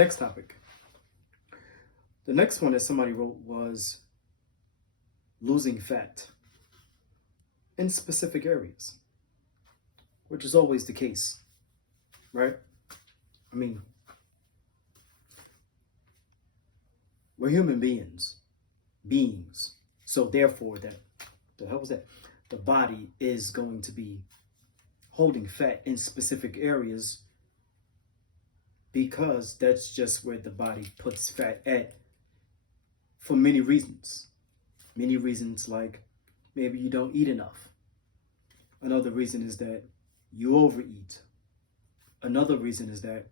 Next topic. The next one that somebody wrote was losing fat in specific areas, which is always the case, right? I mean, we're human beings. So therefore, the hell was that? The body is going to be holding fat in specific areas because that's just where the body puts fat at for many reasons. Many reasons like maybe you don't eat enough. Another reason is that you overeat. Another reason is that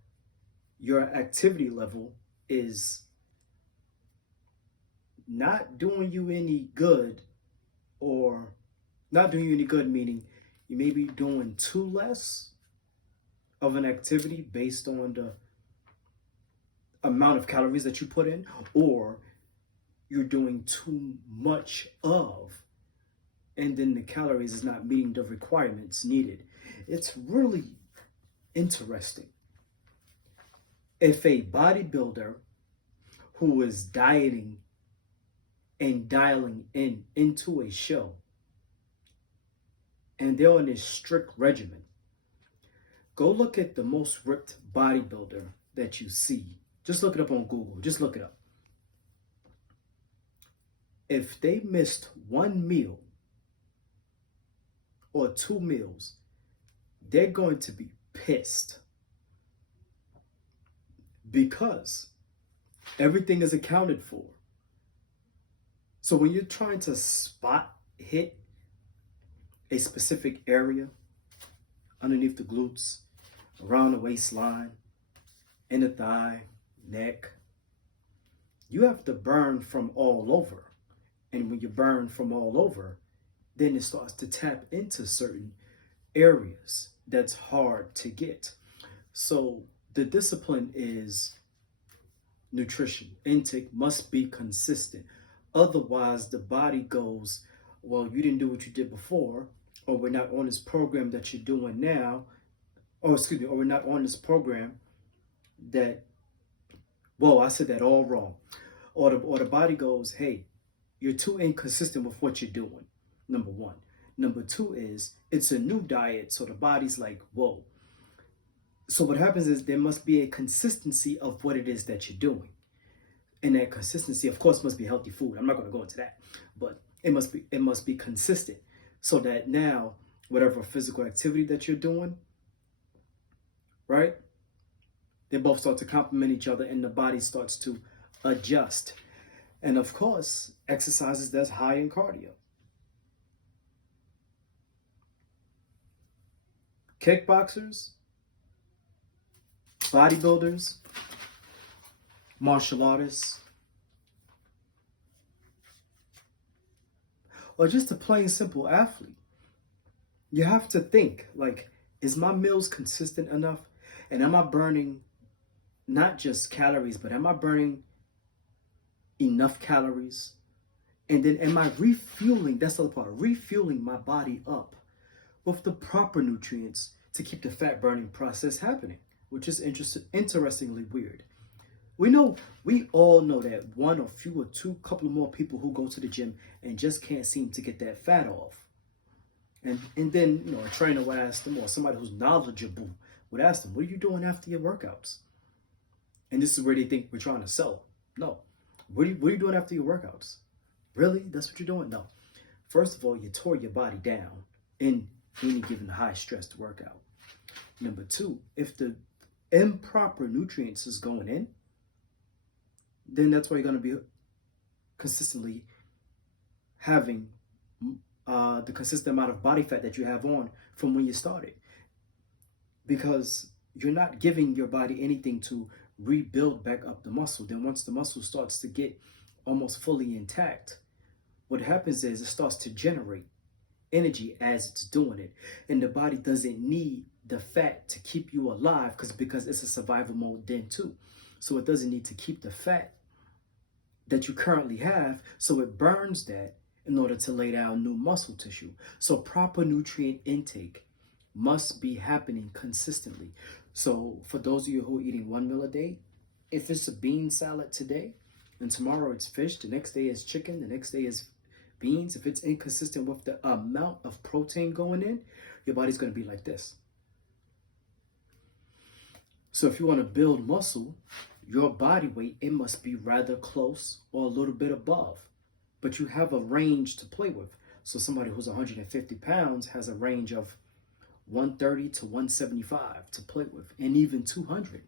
your activity level is not doing you any good, or not doing you any good, meaning you may be doing too less of an activity based on the amount of calories that you put in, or you're doing too much of, and then the calories is not meeting the requirements needed. It's really interesting. If a bodybuilder who is dieting and dialing into a show, and they're on a strict regimen, go look at the most ripped bodybuilder that you see. Just look it up on Google. Just look it up. If they missed one meal or two meals, they're going to be pissed because everything is accounted for. So when you're trying to spot hit a specific area underneath the glutes, around the waistline, in the thigh, neck, you have to burn from all over. And when you burn from all over, then it starts to tap into certain areas that's hard to get. So the discipline is nutrition. Intake must be consistent. Otherwise, the body goes, well, you didn't do what you did before, or we're not on this program that you're doing now, or we're not on this program that, whoa, I said that all wrong. Or the body goes, hey, you're too inconsistent with what you're doing, number one. Number two is, it's a new diet, so the body's like, whoa. So what happens is there must be a consistency of what it is that you're doing. And that consistency, of course, must be healthy food. I'm not going to go into that, but it must be consistent, so that now whatever physical activity that you're doing, right, they both start to complement each other and the body starts to adjust. And of course, exercises that's high in cardio. Kickboxers, bodybuilders, martial artists, or just a plain simple athlete. You have to think, like, is my meals consistent enough? And am I burning not just calories, but am I burning enough calories? And then am I refueling, that's the other part, refueling my body up with the proper nutrients to keep the fat burning process happening, which is interestingly weird. We all know that one or few or two, couple of more people who go to the gym and just can't seem to get that fat off. And then, a trainer would ask them, or somebody who's knowledgeable would ask them, what are you doing after your workouts? And this is where they think we're trying to sell. No. What are you doing after your workouts? Really? That's what you're doing? No. First of all, you tore your body down in any given high stress workout. Number two, if the improper nutrients is going in, then that's why you're going to be consistently having the consistent amount of body fat that you have on from when you started, because you're not giving your body anything to rebuild back up the muscle. Then once the muscle starts to get almost fully intact, what happens is it starts to generate energy as it's doing it, and the body doesn't need the fat to keep you alive because it's a survival mode then too. So it doesn't need to keep the fat that you currently have, so it burns that in order to lay down new muscle tissue. So proper nutrient intake must be happening consistently. So for those of you who are eating one meal a day, if it's a bean salad today and tomorrow it's fish, the next day is chicken, the next day is beans, if it's inconsistent with the amount of protein going in, your body's going to be like this. So if you want to build muscle, your body weight, it must be rather close or a little bit above. But you have a range to play with. So somebody who's 150 pounds has a range of 130 to 175 to play with, and even 200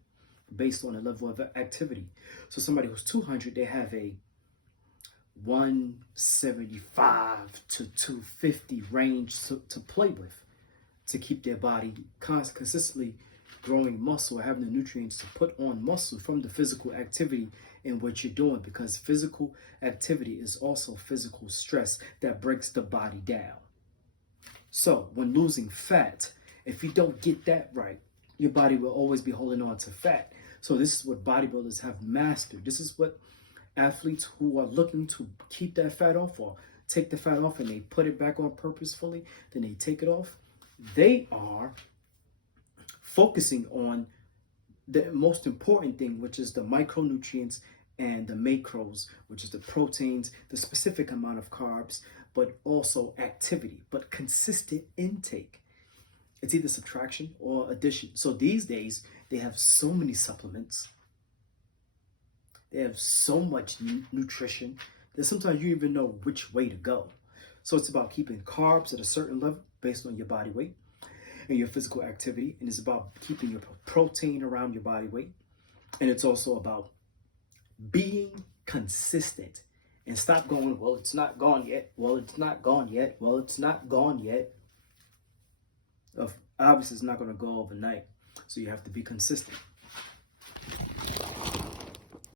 based on the level of activity. So somebody who's 200, they have a 175 to 250 range to play with to keep their body consistently growing muscle or having the nutrients to put on muscle from the physical activity in what you're doing, because physical activity is also physical stress that breaks the body down. So when losing fat, if you don't get that right, your body will always be holding on to fat. So this is what bodybuilders have mastered. This is what athletes who are looking to keep that fat off or take the fat off and they put it back on purposefully, then they take it off. They are focusing on the most important thing, which is the micronutrients and the macros, which is the proteins, the specific amount of carbs, but also activity, but consistent intake. It's either subtraction or addition. So these days, they have so many supplements. They have so much nutrition that sometimes you even know which way to go. So it's about keeping carbs at a certain level based on your body weight and your physical activity. And it's about keeping your protein around your body weight. And it's also about being consistent and stop going, well, it's not gone yet. Well, it's not gone yet. Well, it's not gone yet. Obviously, it's not going to go overnight. So you have to be consistent.